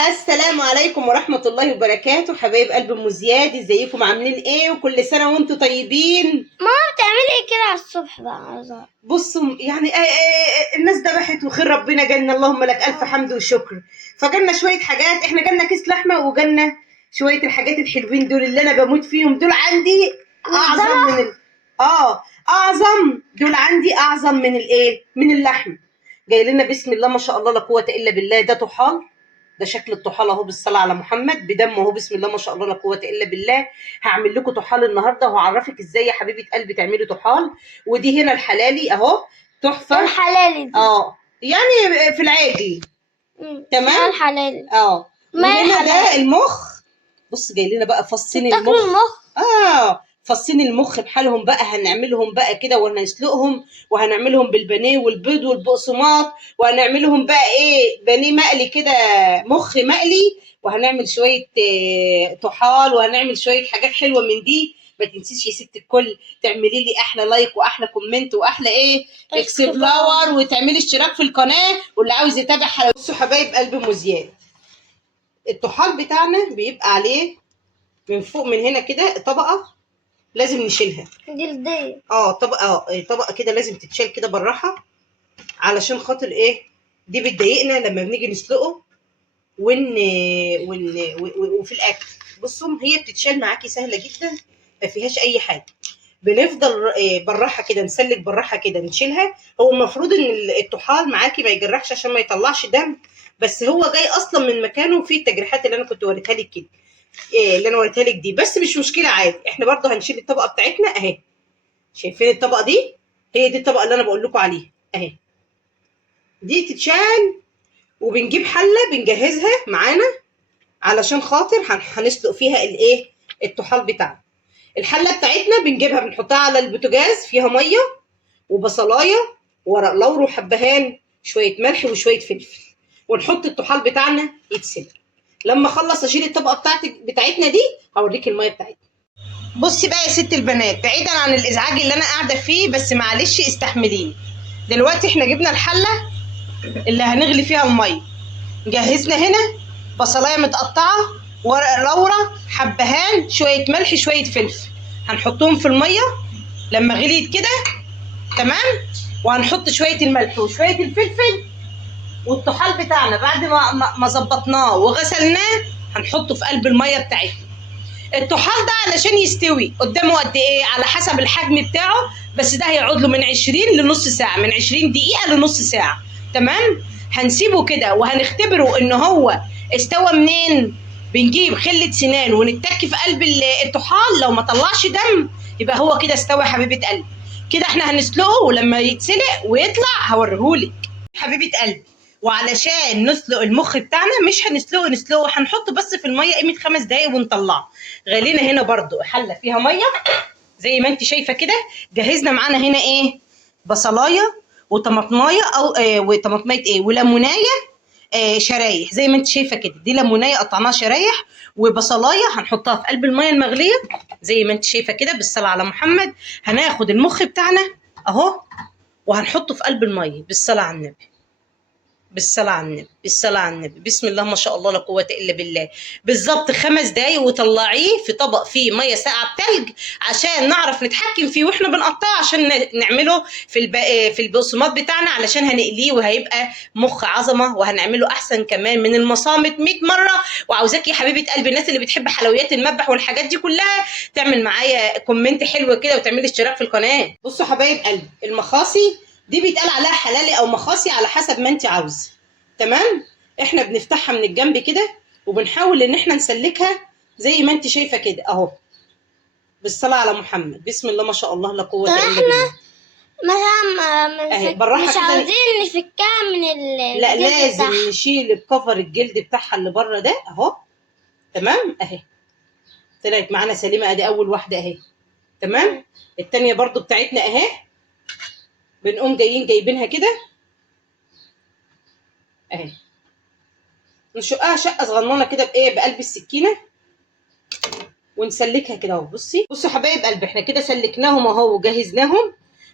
السلام عليكم ورحمة الله وبركاته، حبايب قلب ام زياد، ازيكم عاملين ايه؟ وكل سنة وانتم طيبين. ماما بتعملي ايه كده على الصبح بقى عايزة؟ بصوا يعني الناس ذبحت وخير ربنا جالنا، اللهم لك الف حمد وشكر. فجالنا شوية حاجات، احنا جالنا كيس لحمة وجالنا شوية الحاجات الحلوين دول اللي انا بموت فيهم، دول عندي اعظم من اعظم، دول عندي اعظم من الايه؟ من اللحم. جاي لنا بسم الله ما شاء الله لا قوة الا بالله، ده طحال. ده شكل الطحال اهو، بالصلاه على محمد، بدم اهو، بسم الله ما شاء الله لا قوه الا بالله. هعمل لكم طحال النهارده وهعرفك ازاي يا حبيبه قلبي تعملي طحال. ودي هنا الحلالي اهو، تحفه. الحلال دي. يعني في العادي. اسمها تمام. الحلال. ما وهنا ده الحلال؟ المخ. بص جاي لنا بقى فصين بتاكلوا المخ. المخ؟ فصين المخ بحالهم بقى، هنعملهم بقى كده وهنسلقهم، وهنعملهم بالبانيه والبيض والبقسماط، وهنعملهم بقى ايه، بانيه مقلي كده، مخ مقلي. وهنعمل شويه طحال، وهنعمل شويه حاجات حلوه من دي. ما تنسيش يا ست الكل تعملي لي احلى لايك واحلى كومنت واحلى ايه، اكس فلاور، وتعملي اشتراك في القناه، واللي عاوز يتابع حلقات. بصوا حبايب قلب ام زياد، الطحال بتاعنا بيبقى عليه من فوق من هنا كده طبقه لازم نشيلها. جلدية. طبقه كده لازم تتشال كده بالراحه، علشان خاطر ايه؟ دي بتضايقنا لما بنيجي نسلقه ون... وفي الاكل. بصوا هي بتتشال معاكي سهله جدا، ما فيهاش اي حاجه. بنفضل بالراحه كده نسلك بالراحه كده نشيلها. هو المفروض ان الطحال معاكي ما يجرحش عشان ما يطلعش دم، بس هو جاي اصلا من مكانه فيه التجريحات اللي انا كنت وريتها لك كده. إيه اللي انا وريتها لك دي؟ بس مش مشكله عادي، احنا برضه هنشيل الطبقه بتاعتنا اهي. شايفين الطبقه دي؟ هي دي الطبقه اللي انا بقول لكم عليها اهي. دي تتشال، وبنجيب حله بنجهزها معانا علشان خاطر هنسلق فيها الايه، الطحال بتاعنا. الحله بتاعتنا بنجيبها بنحطها على البوتاجاز، فيها ميه وبصلايه، ورق لورا وحبهان، شويه ملح وشويه فلفل، ونحط الطحال بتاعنا يتسلق. لما اخلص اشيل الطبقه بتاعتنا دي، هوريك الميه بتاعتنا. بصي بقى يا ست البنات، بعيدا عن الازعاج اللي انا قاعده فيه، بس معلش استحمليني. دلوقتي احنا جبنا الحله اللي هنغلي فيها الميه، جهزنا هنا بصلايه متقطعه، ورق لورا، حبهان، شويه ملح، شويه فلفل. هنحطهم في الميه لما غليت كده. تمام. وهنحط شويه الملح وشويه الفلفل، والطحال بتاعنا بعد ما ظبطناه وغسلناه هنحطه في قلب الميه بتاعتنا. الطحال ده علشان يستوي قدامه قد ايه؟ على حسب الحجم بتاعه، بس ده هيقعد له من 20 لنص ساعه، من 20 دقيقه لنص ساعه. تمام. هنسيبه كده وهنختبره ان هو استوى منين. بنجيب خله سنان ونتك في قلب الطحال، لو ما طلعش دم يبقى هو كده استوى يا حبيبه قلبي. كده احنا هنسلقه، ولما يتسلق ويطلع هوريهولك حبيبه قلبي. وعلشان نسلق المخ بتاعنا مش نسلقه، هنحطه بس في الميه قيمه 5 دقايق ونطلعه. غالينا هنا برضو حله فيها ميه زي ما انت شايفه كده. جهزنا معانا هنا ايه؟ بصلايه وطماطمايه، او وطماطمايه ايه، وليمونايه. شرايح زي ما انت شايفه كده، دي ليمونايه قطعناها شرايح، وبصلايه هنحطها في قلب الميه المغليه زي ما انت شايفه كده، بالصلاه على محمد. هناخد المخ بتاعنا اهو، وهنحطه في قلب الميه بالصلاه على النبي، بالصلاة على النبي، بالصلاة على النبي، بسم الله ما شاء الله لا قوة إلا بالله. بالظبط 5 دقايق، وطلعيه في طبق فيه مية ساقعة بتلج عشان نعرف نتحكم فيه واحنا بنقطعه، عشان نعمله في البقسماط بتاعنا، علشان هنقليه وهيبقى مخ عظمة، وهنعمله أحسن كمان من المصامت 100 مرة. وعاوزاكي يا حبيبة قلبي، الناس اللي بتحب حلويات المذبح والحاجات دي كلها تعمل معايا كومنت حلو كده، وتعملي اشتراك في القناة. بصوا حبايب قلبي، المخاصي دي بيتقال عليها حلالي او مخاصي على حسب ما انت عاوزه. تمام. احنا بنفتحها من الجنب كده، وبنحاول ان احنا نسلكها زي ما انت شايفه كده اهو، بالصلاه على محمد، بسم الله ما شاء الله لا قوه طب الا احنا بالله. اهي بالراحه مش كده. عاوزين نفكها من لا الجلد لازم بتاعها. نشيل الكفر الجلد بتاعها اللي بره ده اهو. تمام اهي، طلعت معانا سليمه، ادي اول واحده اهي. تمام. التانيه برضو بتاعتنا اهي، بنقوم جايبينها كده اهي، نشقها شقه صغننه كده بايه، بقلب السكينه، ونسلكها كده اهو. بصوا حبايب قلبي، احنا كده سلكناهم اهو وجهزناهم.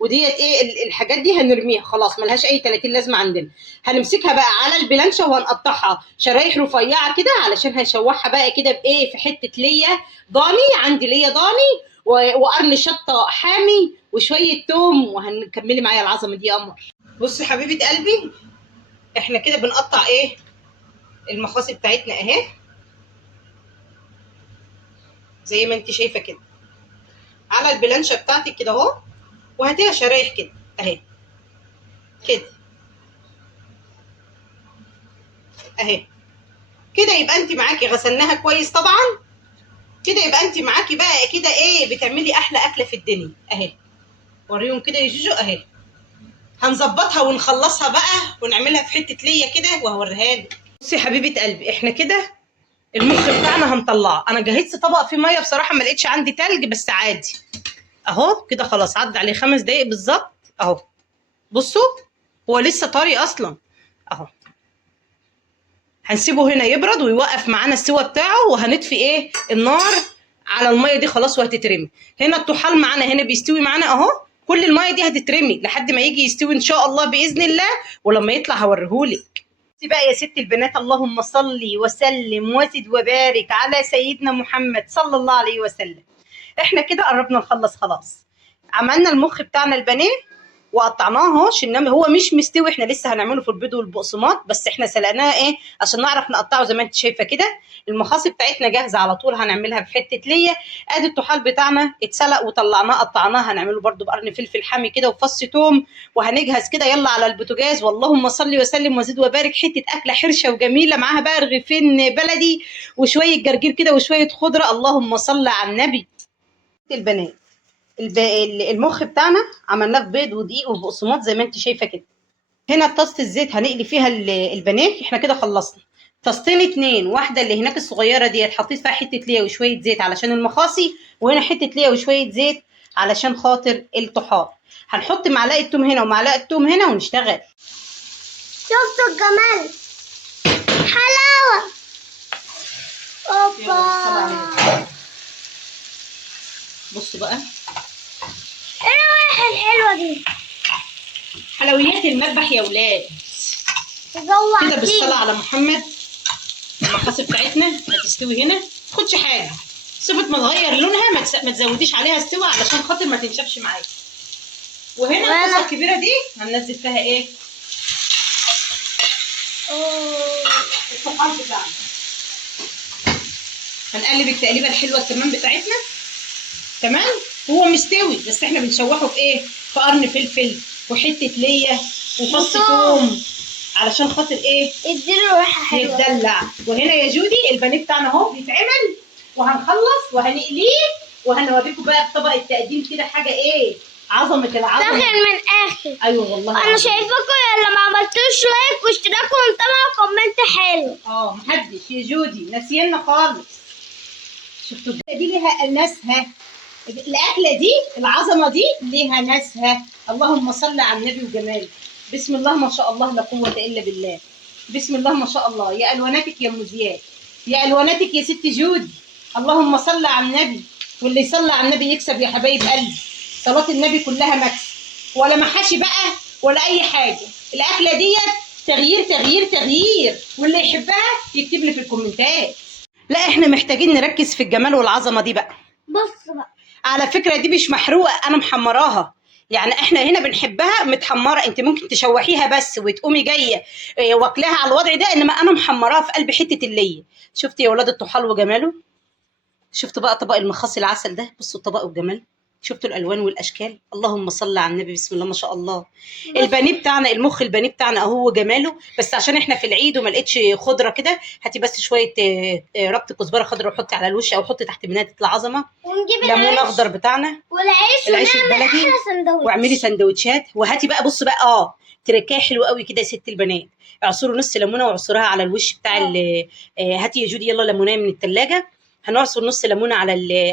وديت ايه الحاجات دي هنرميها خلاص، ملهاش اي 30 لازمه عندنا. هنمسكها بقى على البلانشه وهنقطعها شرايح رفيعه كده علشان هنشوحها بقى كده بايه، في حته ليا ضاني، عندي ليا ضاني وقرن شطه حامي وشويه توم، وهنكملي معايا العظمه دي يا قمر. بصي حبيبه قلبي، احنا كده بنقطع ايه المخاصي بتاعتنا اهي زي ما انت شايفه كده على البلانشه بتاعتك كده اهو، وهاتيها شرايح كده اهي كده اهي كده. يبقى انت معاكي غسلناها كويس طبعا كده، يبقى انت معاكي بقى كده ايه، بتعملي احلى اكله في الدنيا اهي. وريهم كده يا جوجو اهي. هنظبطها ونخلصها بقى ونعملها في حته ليا كده وهوريها لك. بصي يا حبيبه قلبي، احنا كده المخ بتاعنا هنطلعه. انا جهزت طبق فيه ميه بصراحه، ما لقيتش عندي تلج بس عادي اهو كده. خلاص عدى عليه 5 دقايق بالظبط اهو. بصوا هو لسه طري اصلا اهو. هنسيبه هنا يبرد ويوقف معانا السوا بتاعه، وهنطفي ايه النار على الميه دي خلاص وهتترمي. هنا الطحال معانا هنا بيستوي معانا اهو. كل الميه دي هتترمي لحد ما يجي يستوي ان شاء الله باذن الله، ولما يطلع هوريهولك. بقى يا ست البنات، اللهم صل وسلم وزد وبارك على سيدنا محمد صلى الله عليه وسلم. احنا كده قربنا نخلص خلاص. عملنا المخ بتاعنا البانيه وقطعناه اهو، شلناه هو مش مستوي، احنا لسه هنعمله في البيض والبقسماط، بس احنا سلقناه ايه عشان نعرف نقطعه زي ما انت شايفه كده. المخاصي بتاعتنا جاهزه على طول، هنعملها بحته ليا. ادي الطحال بتاعنا اتسلق وطلعناه قطعناه، هنعمله برده بقرن فلفل حامي كده وفص توم، وهنجهز كده يلا على البوتاجاز. واللهم صل وسلم وزد وبارك، حته اكله حرشه وجميله معاها بقى رغيفين بلدي وشويه جرجير كده وشويه خضره. اللهم صل على النبي. البنات المخ بتاعنا عملناه ببيض ودقيق وبقسماط زي ما انت شايفه كده. هنا طاسه الزيت هنقلي فيها البانيه. احنا كده خلصنا طاستين 2، واحده اللي هناك الصغيره ديت حطيت فيها حته ليا وشويه زيت علشان المخاصي، وهنا حته ليا وشويه زيت علشان خاطر الطحال. هنحط معلقه توم هنا ومعلقه توم هنا ونشتغل. شفتوا الجمال، حلاوة. اوبا، بصوا بقى ايه الريحة الحلوة دي؟ حلويات المذبح يا ولاد. كده بالصلاة على محمد. المخاصي بتاعتنا هتستوي هنا، ما تاخدش حاجة، صفة ما تغير لونها ما تزوديش عليها السوا علشان خاطر ما تنشفش معاكي. وهنا الطاسة الكبيرة دي هننزل فيها ايه؟ الطحال بتاعنا. هنقلب التقليبة الحلوة كمان بتاعتنا. تمام؟ هو مستوي بس احنا بنشوحه في ايه؟ في قرن فلفل وحتة ليا وفص توم علشان خاطر ايه؟ اديله ريحة حلوة يتدلع. وهنا يا جودي البانيه بتاعنا اهو بيتعمل، وهنخلص وهنقليه وهنوريكم بقى في طبق التقديم كده حاجة ايه؟ عظمة العظمة. فاخر من اخر. ايوه والله. انا شايفاكم يلا ما عملتوش لايك واشتراك ومتابعة وكومنت حلو. محدش يا جودي ناسينا خالص. شفتوا دي ليها ناسها، الاكله دي العظمه دي ليها ناسها. اللهم صل على النبي وجماله. بسم الله ما شاء الله لا قوه الا بالله. بسم الله ما شاء الله. يا الواناتك يا ام زياد، يا الواناتك يا ست جودي. اللهم صل على النبي، واللي يصلي على النبي يكسب يا حبايب قلبي. صلاه النبي كلها مكسب، ولا محاشي بقى ولا اي حاجه. الاكله ديت تغيير تغيير تغيير، واللي يحبها يكتب لي في الكومنتات. لا احنا محتاجين نركز في الجمال والعظمه دي بقى. بص بقى على فكره دي مش محروقه، انا محمراها. يعني احنا هنا بنحبها متحمره، انت ممكن تشوحيها بس وتقومي جايه واكلاها على الوضع ده، انما انا محمراها في قلب حته الليه. شفتي يا ولاد الطحال وجماله؟ شفتوا بقى طبق المخاصي العسل ده؟ بصوا الطبق والجمال، شفتوا الالوان والاشكال. اللهم صل على النبي. بسم الله ما شاء الله. البانيه بتاعنا المخ البانيه بتاعنا اهو جماله، بس عشان احنا في العيد وما لقيتش خضره كده، هاتي بس شويه ربط كزبره خضراء وحطي على الوش او حطي تحت منها تطلع عظمه. ونجيب ليمون اخضر بتاعنا العيش البلدي، واعملي سندوتشات. وهاتي بقى بص بقى تركايه حلوه قوي كده يا ست البنات. اعصروا نص ليمونه واعصرها على الوش بتاع هاتي يا جودي يلا ليمونيه من الثلاجه. هنعصر نص ليمونه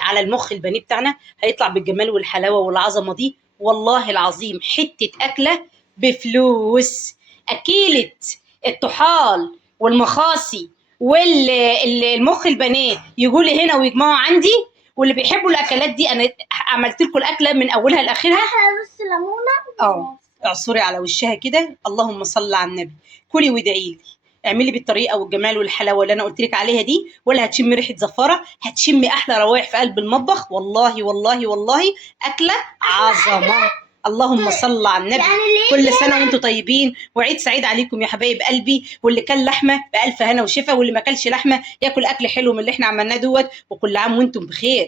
على المخ البانيه بتاعنا، هيطلع بالجمال والحلاوه والعظمه دي. والله العظيم حته اكله بفلوس. اكيله الطحال والمخاصي والمخ البانيه يجوا لي هنا ويجمعوا عندي، واللي بيحبوا الاكلات دي انا عملت لكم الاكله من اولها لاخرها. احلى بس ليمونه. اعصري على وشها كده، اللهم صل على النبي، كلي وادعي لي، اعملي بالطريقه والجمال والحلاوه اللي انا قلت لك عليها دي، ولا هتشمي ريحه زفاره، هتشمي احلى روايح في قلب المطبخ. والله والله والله اكله عظمه. اللهم صل على النبي. كل سنه وانتم طيبين، وعيد سعيد عليكم يا حبايب قلبي. واللي كل لحمه بألف هنا وشفا، واللي ما كلش لحمه ياكل اكل حلو من اللي احنا عملناه دوت. وكل عام وانتم بخير.